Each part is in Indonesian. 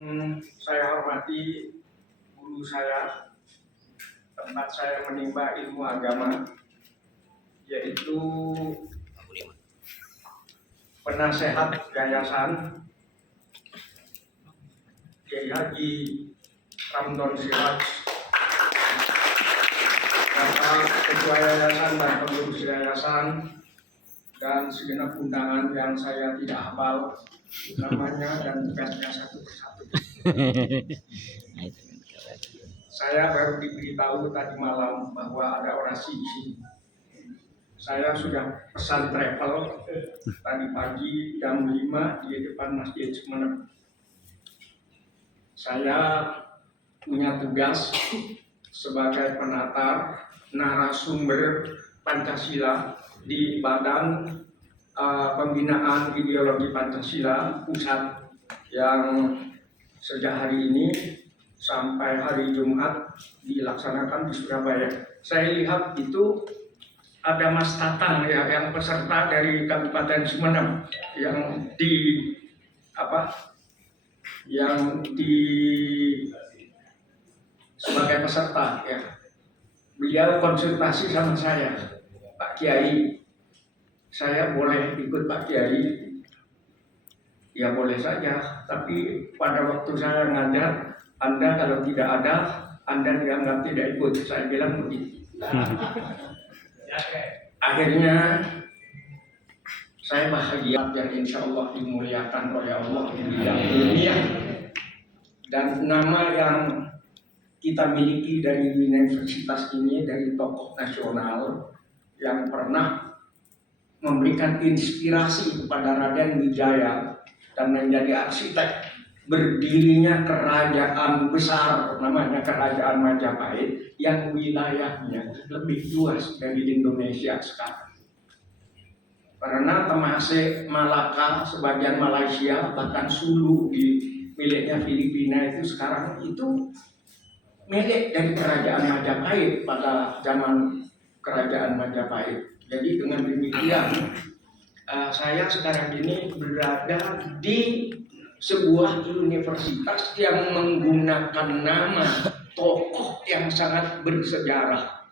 Saya hormati guru saya, tempat saya menimba ilmu agama, yaitu penasehat yayasan Kiai Haji Ramdon Siraj, Bapak Ketua Yayasan dan pengurus yayasan, dan segenap undangan yang saya tidak hafal namanya dan tugasnya satu persatu. Saya baru diberitahu tadi malam bahwa ada orasi di sini. Saya sudah pesan travel tadi pagi jam 5 di depan Masjid Sumeneb. Saya punya tugas sebagai penatar narasumber Pancasila di Badan Pembinaan Ideologi Pancasila Pusat yang sejak hari ini sampai hari Jumat dilaksanakan di Surabaya. Saya lihat itu ada Mas Tatang ya, yang peserta dari Kabupaten Sumeneb yang sebagai peserta ya. Beliau konsultasi sama saya, Pak Kiai, saya boleh ikut Pak Kiai? Ya boleh saja, tapi pada waktu saya ngajar, Anda kalau tidak ada, Anda dianggap tidak ikut. Saya bilang begitu. Akhirnya saya bahagia yang insya Allah dimuliakan oleh Allah di bidang dunia. Dan nama yang kita miliki dari universitas ini, dari tokoh nasional yang pernah memberikan inspirasi kepada Raden Wijaya dan menjadi arsitek berdirinya kerajaan besar namanya Kerajaan Majapahit yang wilayahnya lebih luas dari Indonesia sekarang. Karena termasuk Malaka, sebagian Malaysia, bahkan Sulu di miliknya Filipina itu sekarang itu milik dari Kerajaan Majapahit pada zaman Kerajaan Majapahit. Jadi dengan demikian saya sekarang ini berada di sebuah universitas yang menggunakan nama tokoh yang sangat bersejarah,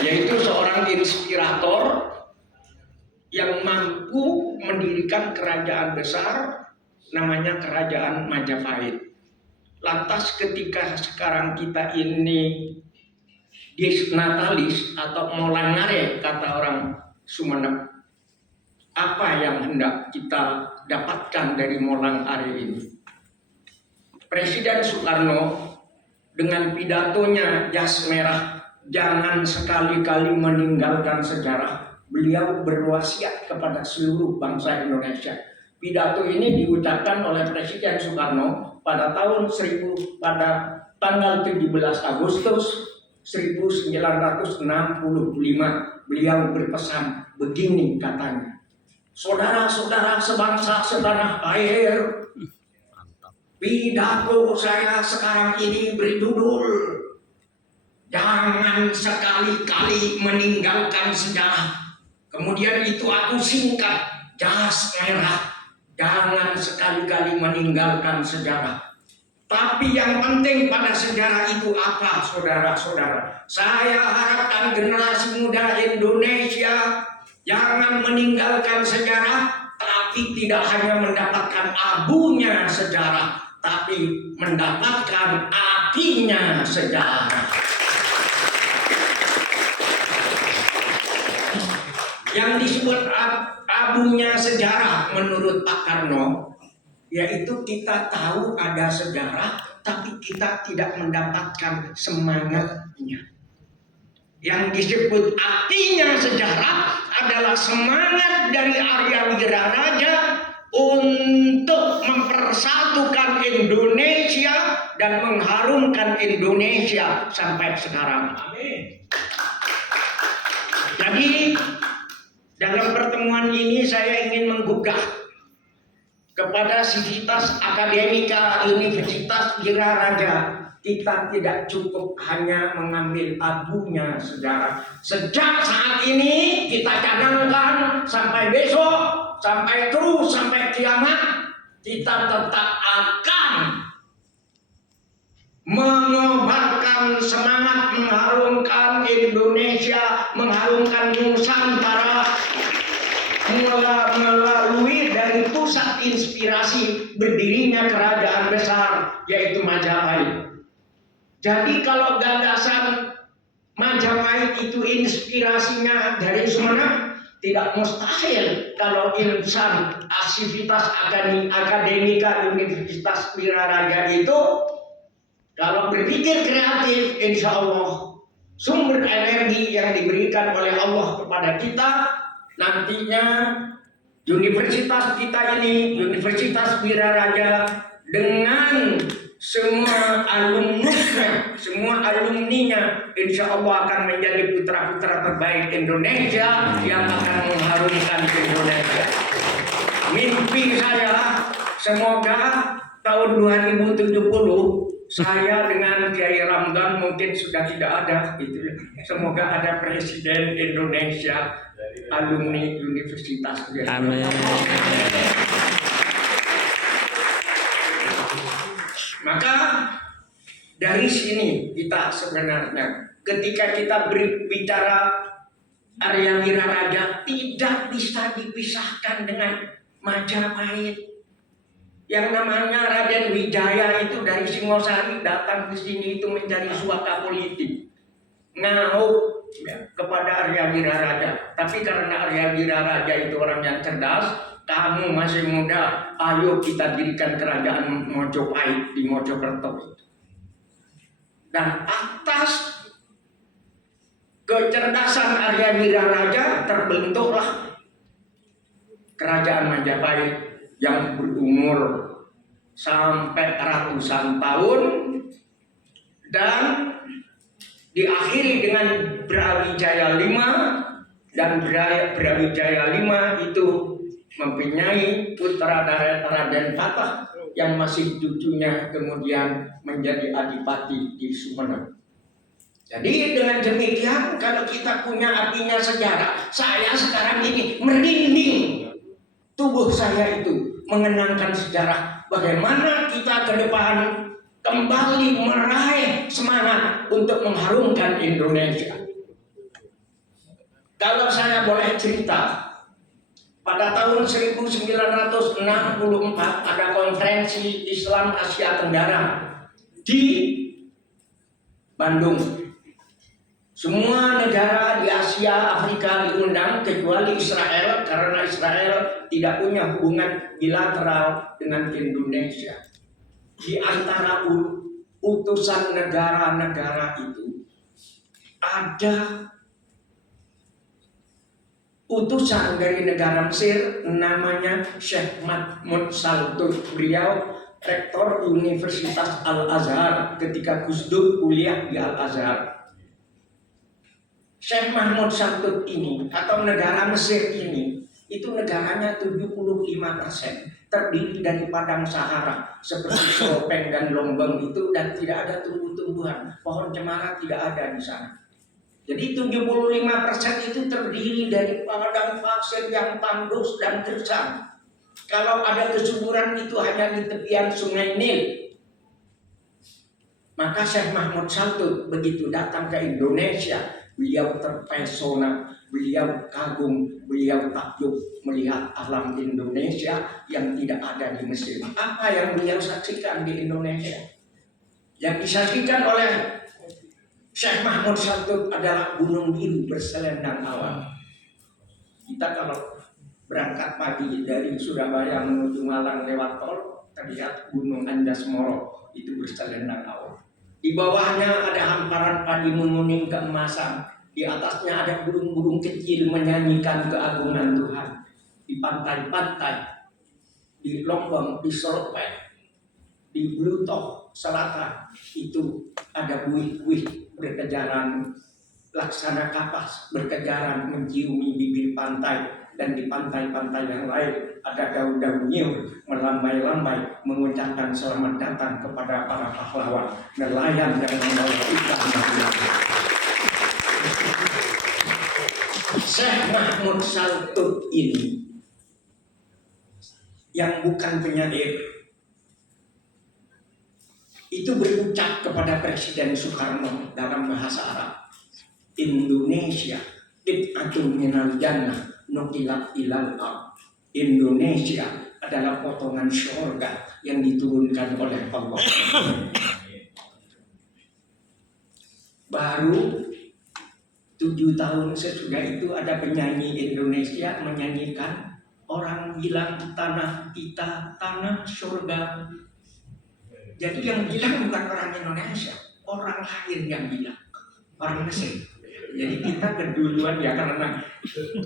yaitu seorang inspirator yang mampu mendirikan kerajaan besar namanya Kerajaan Majapahit. Lantas ketika sekarang kita ini disnatalis atau molangare kata orang Sumeneb, apa yang hendak kita dapatkan dari Molang Are ini? Presiden Soekarno dengan pidatonya jas merah, jangan sekali-kali meninggalkan sejarah. Beliau berwasiat kepada seluruh bangsa Indonesia. Pidato ini diucapkan oleh Presiden Soekarno pada tanggal 17 Agustus 1965. Beliau berpesan begini katanya, saudara-saudara sebangsa setanah air, pidato saya sekarang ini berjudul jangan sekali-kali meninggalkan sejarah. Kemudian itu aku singkat, jas merah, jangan sekali-kali meninggalkan sejarah. Tapi yang penting pada sejarah itu apa, saudara-saudara? Saya harapkan generasi muda Indonesia jangan meninggalkan sejarah, tapi tidak hanya mendapatkan abunya sejarah, tapi mendapatkan apinya sejarah. Yang disebut abunya sejarah menurut Pak Karno, yaitu kita tahu ada sejarah, tapi kita tidak mendapatkan semangatnya. Yang disebut apinya sejarah adalah semangat dari Arya Wiraraja untuk mempersatukan Indonesia dan mengharumkan Indonesia sampai sekarang. Amin. Jadi dalam pertemuan ini saya ingin menggugah kepada Sivitas Akademika Universitas Wiraraja. Kita tidak cukup hanya mengambil abunya sejarah. Sejak saat ini kita cadangkan sampai besok, sampai terus, sampai kiamat, kita tetap akan mengobarkan semangat mengharumkan Indonesia, mengharumkan Nusantara melalui dari pusat inspirasi berdirinya kerajaan besar yaitu Majapahit. Jadi kalau gagasan Majapahit itu inspirasinya dari Sumeneb, tidak mustahil kalau insan aktivitas akademika Universitas Wiraraja itu kalau berpikir kreatif, insya Allah sumber energi yang diberikan oleh Allah kepada kita nantinya universitas kita ini, Universitas Wiraraja dengan semua alumninya, insya Allah akan menjadi putra-putra terbaik Indonesia yang akan mengharumkan Indonesia. Mimpi saya semoga tahun 2070 saya dengan Kiai Ramdan mungkin sudah tidak ada, gitu. Semoga ada Presiden Indonesia alumni Universitas. Amin. Maka dari sini kita sebenarnya ketika kita berbicara Arya Wiraraja tidak bisa dipisahkan dengan Majapahit. Yang namanya Raden Wijaya itu dari Singosari datang ke sini itu mencari suaka politik, ngauk kepada Arya Wiraraja. Tapi karena Arya Wiraraja itu orang yang cerdas, kamu masih muda, ayo kita dirikan kerajaan Mojopahit di Mojokerto. Dan atas kecerdasan Arya Wiraraja terbentuklah kerajaan Majapahit yang berumur sampai ratusan tahun dan diakhiri dengan Brawijaya V, dan Brawijaya V itu mempunyai putra Raden Patah yang masih cucunya kemudian menjadi adipati di Sumeneb. Jadi dengan demikian kalau kita punya artinya sejarah, saya sekarang ini merinding tubuh saya itu mengenangkan sejarah bagaimana kita ke depan kembali meraih semangat untuk mengharumkan Indonesia. Kalau saya boleh cerita, pada tahun 1964 ada konferensi Islam Asia Tenggara di Bandung. Semua negara di Asia, Afrika diundang kecuali Israel karena Israel tidak punya hubungan bilateral dengan Indonesia. Di antara utusan negara-negara itu ada utusan dari negara Mesir namanya Syekh Mahmud Saltut. Beliau rektor Universitas Al-Azhar ketika Gus Dur kuliah di Al-Azhar. Syekh Mahmud Saltut ini atau negara Mesir ini itu negaranya 75% terdiri dari padang Sahara seperti Solopeng dan Lombang itu, dan tidak ada tumbuh-tumbuhan, pohon cemara tidak ada di sana. Jadi 75% itu terdiri dari padang pasir yang tandus dan gersang. Kalau ada kesuburan itu hanya di tepian Sungai Nil. Maka Syekh Mahmud Saltut begitu datang ke Indonesia, beliau terpesona, beliau kagum, beliau takjub melihat alam Indonesia yang tidak ada di Mesir. Apa yang beliau saksikan di Indonesia? Yang disaksikan oleh Syekh Mahmud Saltut adalah gunung biru berselendang awan. Kita kalau berangkat pagi dari Surabaya menuju Malang lewat tol, terlihat gunung Anjas-Moro itu berselendang awan. Di bawahnya ada hamparan padi menguning keemasan. Di atasnya ada burung-burung kecil menyanyikan keagungan Tuhan. Di pantai-pantai, di Lombang, di Solopeng, di Blutoh Selatan itu ada buih-buih berkejaran, laksana kapas berkejaran menciumi bibir pantai. Dan di pantai-pantai yang lain ada daun-daun nyiur melambai-lambai mengucapkan selamat datang kepada para pahlawan nelayan yang membawa ikan. Syekh Mahmud Saltut ini yang bukan penyair itu berucap kepada Presiden Soekarno dalam bahasa Arab, Indonesia qit'atun minal jannah nuqilat ilal ard. Indonesia adalah potongan surga yang diturunkan oleh Allah. Baru 7 tahun sesudah itu ada penyanyi Indonesia menyanyikan, orang bilang tanah kita tanah surga. Jadi yang bilang bukan orang Indonesia, orang lain yang bilang, orang Mesir. Jadi kita keduluan ya, karena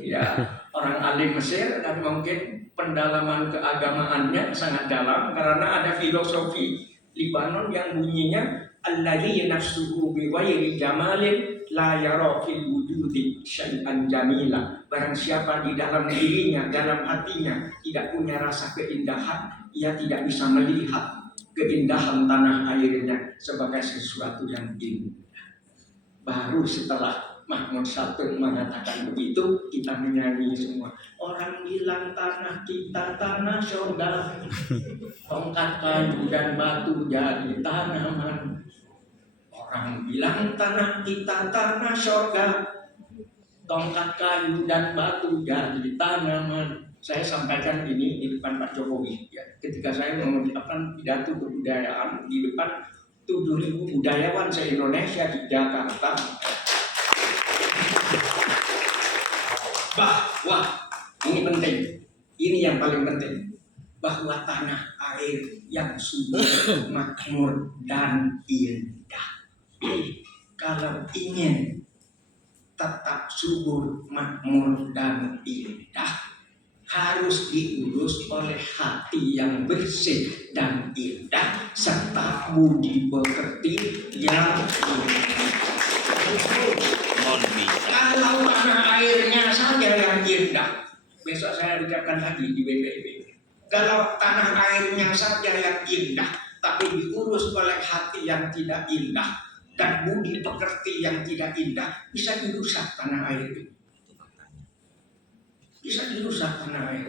ya orang alim Mesir dan mungkin pendalaman keagamaannya sangat dalam, karena ada filosofi Libanon yang bunyinya alladzi nafsuhu bi ghairi jamalin la yara fil wujudi syai'an jamila. Barang siapa di dalam dirinya, dalam hatinya tidak punya rasa keindahan, ia tidak bisa melihat keindahan tanah airnya sebagai sesuatu yang indah. Baru setelah Mahmud Satun mengatakan begitu, kita menyanyi semua. Orang bilang tanah kita tanah surga, tongkat kayu dan batu jadi tanaman. Orang bilang tanah kita tanah surga, tongkat kayu dan batu jadi tanaman. Saya sampaikan ini di depan Pak Jokowi ya, ketika saya mengucapkan pidato kebudayaan di depan 7.000 budayawan se-Indonesia di Jakarta, bahwa ini penting, ini yang paling penting, bahwa tanah air yang subur, makmur dan indah, kalau ingin tetap subur, makmur dan indah, harus diurus oleh hati yang bersih dan indah serta budi pekerti yang indah. Kalau tanah airnya saja yang indah, besok saya ucapkan lagi di BPIB. Kalau tanah airnya saja yang indah, tapi diurus oleh hati yang tidak indah dan budi pekerti yang tidak indah, bisa dirusak tanah air itu. Bisa dirusak tanah air.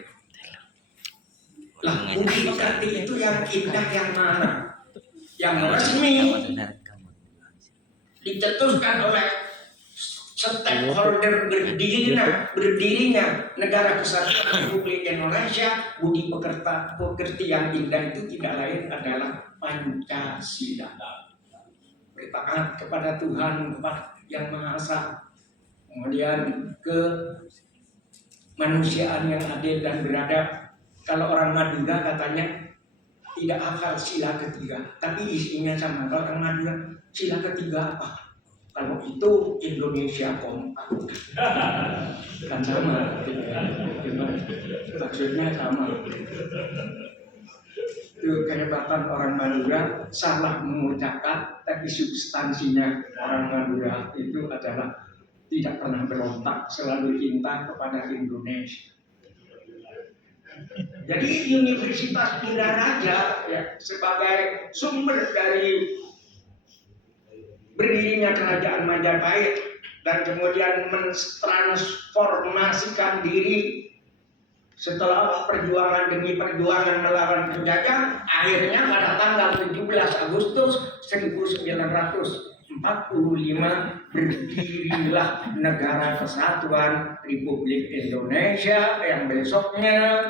Lah, budi pekerti itu yang indah yang mana? Yang resmi dicetuskan oleh stakeholder berdirinya Negara Kesatuan Republik Indonesia. Budi pekerti yang indah itu tidak lain adalah Pancasila. Bertaat kepada Tuhan yang Maha Esa, kemudian ke manusiaan yang adil dan beradab. Kalau orang Madura katanya tidak hafal sila ketiga, tapi isinya sama. Kalau orang Madura, sila ketiga apa? Kalau itu Indonesia kompak. Kan sama, maksudnya sama. Itu kehebatan orang Madura, salah mengucapkan, tapi substansinya orang Madura itu adalah tidak pernah berontak, selalu cinta kepada Indonesia. Jadi Universitas Indaraja ya, sebagai sumber dari berdirinya Kerajaan Majapahit dan kemudian mentransformasikan diri setelah perjuangan demi perjuangan melawan penjajah, akhirnya pada tanggal 17 Agustus 1945 berdirilah Negara Kesatuan Republik Indonesia, yang besoknya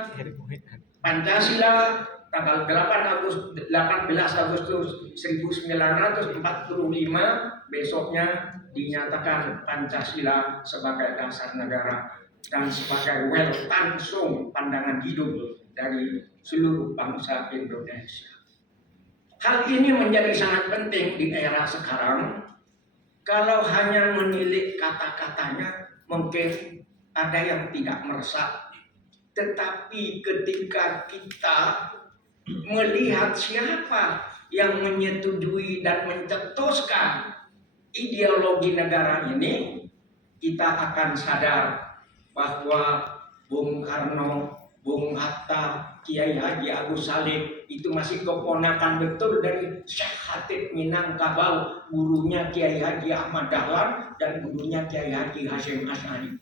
Pancasila tanggal 18 Agustus 1945 besoknya dinyatakan Pancasila sebagai dasar negara dan sebagai weltansung pandangan hidup dari seluruh bangsa Indonesia. Hal ini menjadi sangat penting di era sekarang. Kalau hanya menilik kata-katanya mungkin ada yang tidak meresap. Tetapi ketika kita melihat siapa yang menyetujui dan mencetuskan ideologi negara ini, kita akan sadar bahwa Bung Karno, Bung Hatta, Kiai Haji Agus Salim itu masih keponakan betul dari Syekh Khatib Minangkabau, gurunya Kiai Haji Ahmad Dahlan dan gurunya Kiai Haji Hasyim Asy'ari.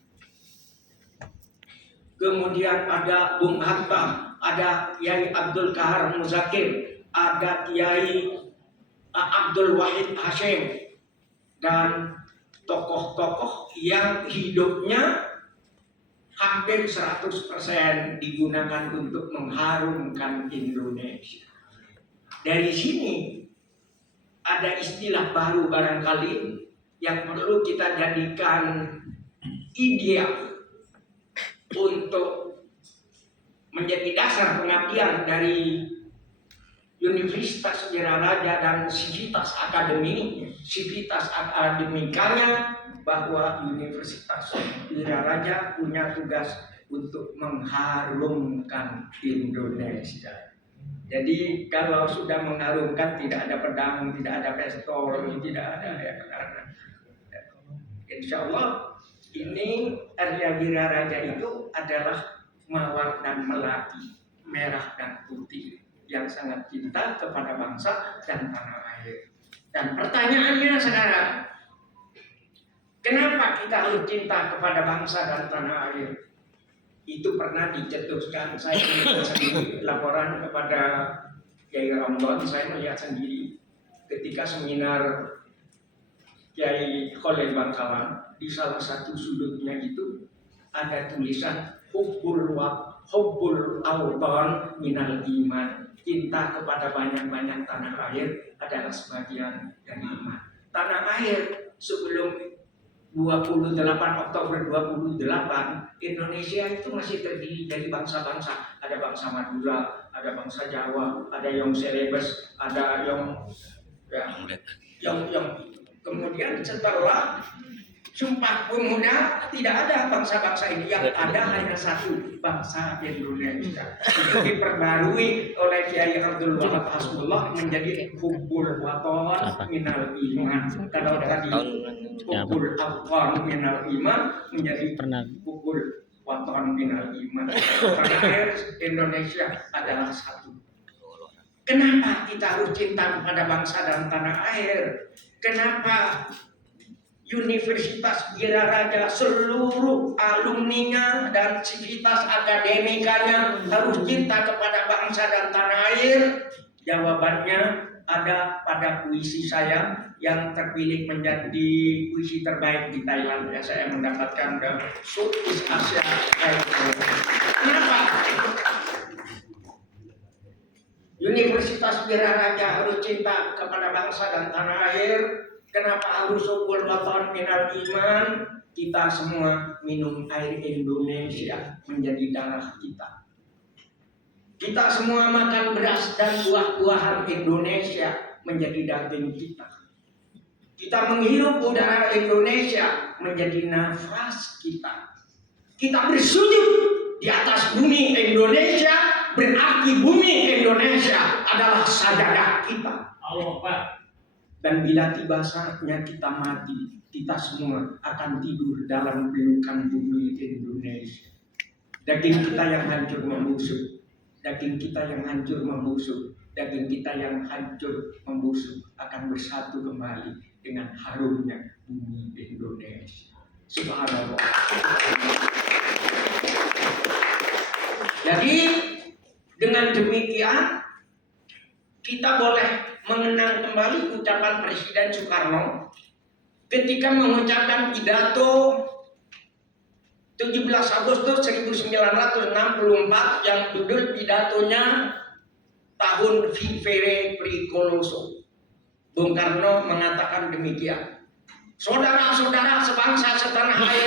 Kemudian ada Bung Hatta, ada Kiai Abdul Kahar Muzakir, ada Kiai Abdul Wahid Hashim, dan tokoh-tokoh yang hidupnya hampir 100% digunakan untuk mengharumkan Indonesia. Dari sini ada istilah baru barangkali yang perlu kita jadikan ideal untuk menjadi dasar pengabdian dari Universitas Wiraraja dan sivitas akademikanya, bahwa Universitas Wiraraja punya tugas untuk mengharumkan Indonesia. Jadi kalau sudah mengharumkan, tidak ada pedang, tidak ada pistol, tidak ada karena insya Allah ini Arya Wiraraja itu adalah mawar dan melati, merah dan putih, yang sangat cinta kepada bangsa dan tanah air. Dan pertanyaannya sekarang, kenapa kita harus cinta kepada bangsa dan tanah air? Itu pernah dicetuskan, saya melihat sendiri laporan kepada Kiai Ramdan, saya melihat sendiri ketika seminar Kiai Khalil Bangkalan, di salah satu sudutnya itu ada tulisan hubbul awtan minal iman. Cinta kepada banyak-banyak tanah air adalah sebagian dari iman. Tanah air sebelum 28 Oktober 28, Indonesia itu masih terdiri dari bangsa-bangsa. Ada bangsa Madura, ada bangsa Jawa, ada yang Celebes, ada yang kemudian setelah Sumpah Pemuda tidak ada bangsa-bangsa ini, yang ada hanya satu bangsa Indonesia. Itu diperbarui oleh Kiai Abdul Wahab Hasbullah menjadi hubbul waton minal iman. Kalau tadi hubbul awton minal iman menjadi hubbul waton minal iman. Karena Indonesia adalah satu. Kenapa kita harus cinta kepada bangsa dan tanah air? Kenapa Universitas Wiraraja seluruh alumninya dan sivitas akademikanya harus cinta kepada bangsa dan tanah air? Jawabannya ada pada puisi saya yang terpilih menjadi puisi terbaik di Thailand. Ya, saya mendapatkan Southeast Asia. Kenapa? Universitas Wiraraja harus cinta kepada bangsa dan tanah air. Kenapa harus hubbul waton minal iman? Kita semua minum air Indonesia menjadi darah kita. Kita semua makan beras dan buah-buahan Indonesia menjadi daging kita. Kita menghirup udara Indonesia menjadi nafas kita. Kita bersujud di atas bumi Indonesia, berarti bumi Indonesia adalah sajadah kita. Allah. Dan bila tiba saatnya kita mati, kita semua akan tidur dalam pelukan bumi Indonesia. Daging kita yang hancur membusuk, daging kita yang hancur membusuk, daging kita yang hancur membusuk akan bersatu kembali dengan harumnya bumi Indonesia. Subhanallah. Jadi dengan demikian kita boleh mengenang kembali ucapan Presiden Soekarno ketika mengucapkan pidato 17 Agustus 1964 yang judul pidatonya Tahun Vivere Pericoloso. Bung Karno mengatakan demikian. Saudara-saudara sebangsa setanah air,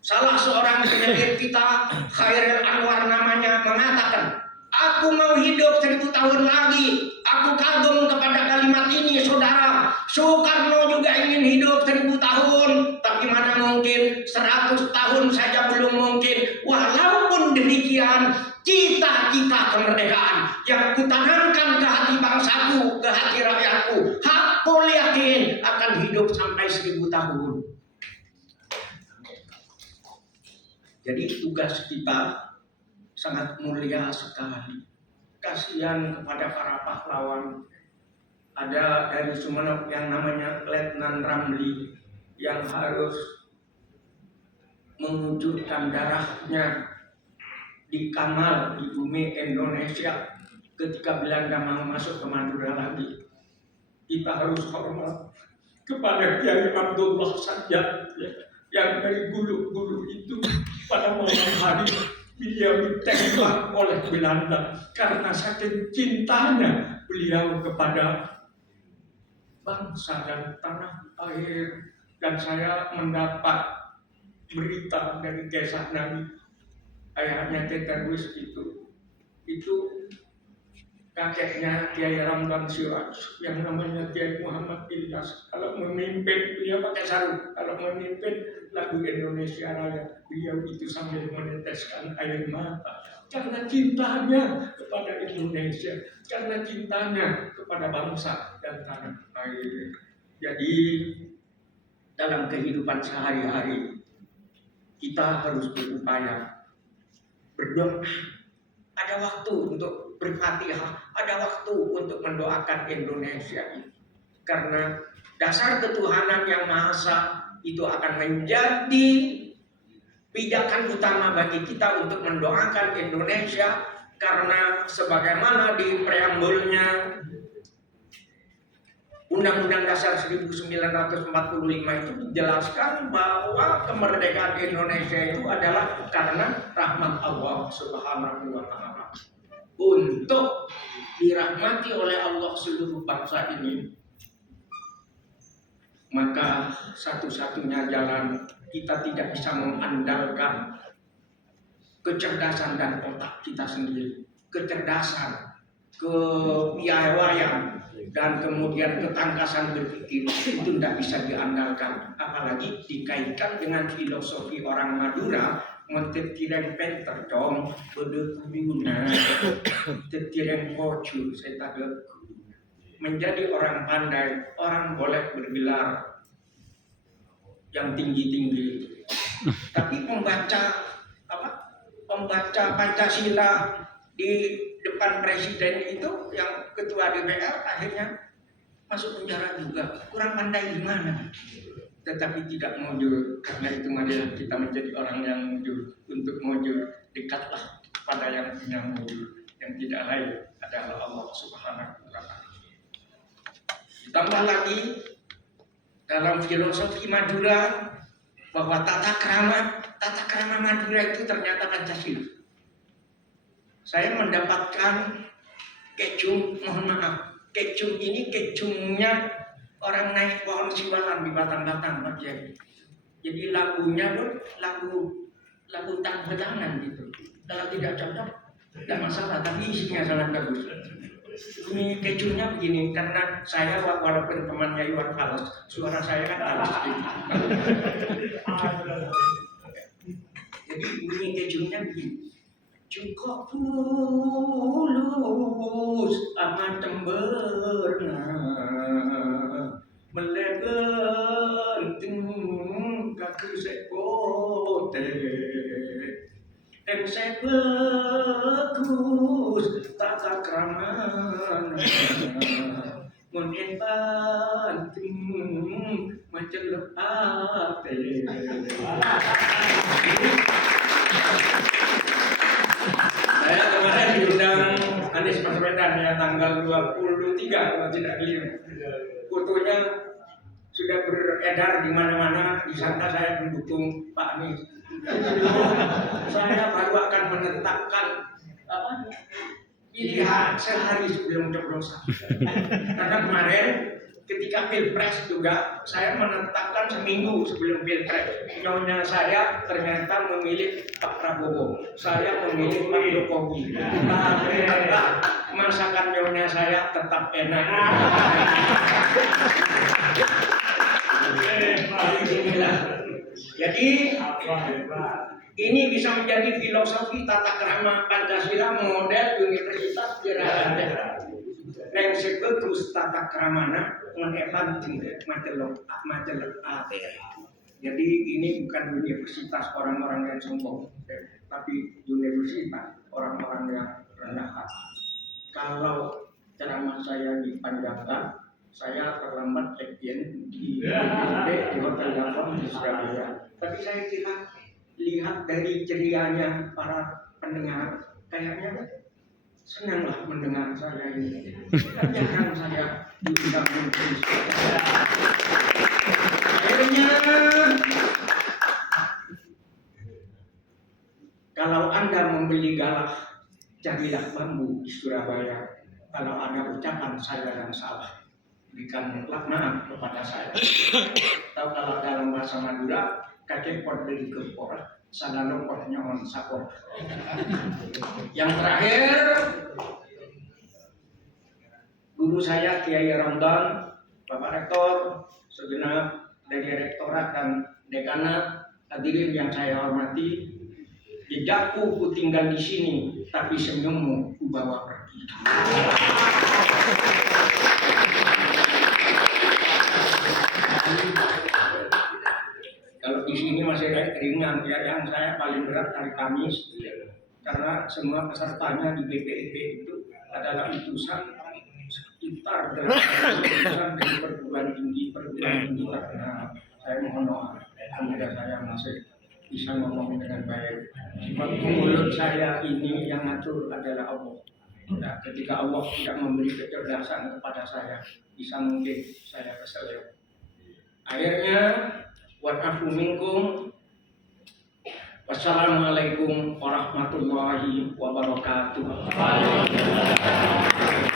salah seorang penyair kita, Khairil Anwar namanya, mengatakan, aku mau hidup 1000 tahun lagi. Aku kagum kepada kalimat ini, saudara. Soekarno juga ingin hidup 1000 tahun, tapi mana mungkin 100 tahun saja belum mungkin. Walaupun demikian, cita-cita kemerdekaan yang kutanamkan ke hati bangsaku, ke hati rakyatku, aku yakin akan hidup sampai 1000 tahun. Jadi tugas kita sangat mulia sekali. Kasihan kepada para pahlawan. Ada dari Sumeneb yang namanya Letnan Ramli yang harus mengucurkan darahnya di Kamal di bumi Indonesia ketika Belanda mau masuk ke Madura lagi. Kita harus hormat kepada Kiai Abdullah Sajjad yang dari gulu-gulu itu pada malam hari beliau ditembak oleh Belanda karena saking cintanya beliau kepada bangsa dan tanah air. Dan saya mendapat berita dari kisah Nabi, ayahnya tetanus itu kakeknya Kiai Ramdan Siraj yang namanya Kiai Muhammad Ilyas. Kalau memimpin beliau pakai sarung, kalau memimpin lagu Indonesia Raya beliau itu sambil meneteskan air mata karena cintanya kepada Indonesia, karena cintanya kepada bangsa dan tanah air. Jadi dalam kehidupan sehari-hari kita harus berupaya berdoa. Ada waktu untuk berfatihah, ada waktu untuk mendoakan Indonesia ini. Karena dasar ketuhanan yang Maha Esa itu akan menjadi pijakan utama bagi kita untuk mendoakan Indonesia. Karena sebagaimana di preambulnya Undang-Undang Dasar 1945 itu dijelaskan bahwa kemerdekaan Indonesia itu adalah karena rahmat Allah Subhanahu wa Ta'ala. Untuk dirahmati oleh Allah seluruh bangsa ini, maka satu-satunya jalan kita tidak bisa mengandalkan kecerdasan dan otak kita sendiri. Kecerdasan, kepiawaian, dan kemudian ketangkasan berpikir itu tidak bisa diandalkan, apalagi dikaitkan dengan filosofi orang Madura. Mentetireng penter dong, bedeguna, tetireng kocu, saya menjadi orang pandai, orang boleh bergelar yang tinggi-tinggi, tapi pembaca Pancasila di depan presiden itu yang ketua DPR akhirnya masuk penjara juga. Kurang pandai gimana? Tetapi tidak mujur. Karena itu marilah kita menjadi orang yang mujur. Untuk mujur, dekatlah pada yang punya mujur. Yang tidak lain adalah Allah Subhanahu wa Ta'ala. Ditambah lagi dalam filosofi Madura bahwa tata krama Madura itu ternyata Pancasila. Saya mendapatkan kecung, mohon maaf, kecung ini kecungnya orang naik pohon siwalan di batang-batang Pak Kiai. Jadi lagunya pun lagu tangga-tangan gitu. Kalau tidak cocok, tidak masalah, tapi isinya sangat bagus. Ini kecungnya begini, karena saya walaupun temannya Iwan Fals, suara saya kan halus gitu. Jadi bunyi kecungnya begini. Cukup pulus amat temberna melegenting kaki sekote dan saya bagus tata kramana mungkin banting macam lepate. Saya kemarin diundang Anies Baswedan ya tanggal 23 kalau tidak keliru. Fotonya sudah beredar di mana-mana, disangka saya mendukung Pak Anies. Saya baru akan menetapkan pilihan sehari sebelum coblosan. Karena kemarin ketika Pilpres juga saya menetapkan seminggu sebelum Pilpres. Nyonya saya ternyata memilih Pak Prabowo, saya memilih Pak Jokowi. Ternyata masakan nyonya saya tetap enak. Jadi ini bisa menjadi filosofi tata krama Pancasila model Universitas Geraha. Yang sebagus tata kramana mengepanting macelok. Jadi ini bukan universitas orang-orang yang sombong, tapi universitas orang-orang yang rendah hati. Kalau ceramah saya dipanjangkan, saya terlambat check-in di Hotel Davon di Surabaya. Tapi saya kira lihat dari cerianya para pendengar kayaknya senanglah mendengar saya ini. Jarang saya diundang menteri. Akhirnya, kalau Anda membeli galah, jadilah bambu di Surabaya. Kalau ada ucapan saya yang salah, berikanlah maaf kepada saya. Atau kalau dalam bahasa Madura, kakek pot dari kepor, sana lopot nyaman sapor. Yang terakhir, guru saya Kiai Ramdan, Bapak Rektor, segenap dari Rektorat dan Dekanat, hadirin yang saya hormati, jejakku ku tinggal di sini, tapi senyummu ku bawa pergi. Kalau di sini masih ringan, ya yang saya paling berat hari Kamis, karena semua pesertanya di BPIP itu adalah utusan sekitar 800 dari perguruan tinggi karena saya mohon doa agar saya masih bisa ngomong dengan baik. Sebab mulut saya ini yang ngatur adalah Allah. Nah, ketika Allah tidak memberi kecerdasan kepada saya, bisa mungkin saya keseleo. Akhirnya, wa'afu minkum. Wassalamualaikum warahmatullahi wabarakatuh.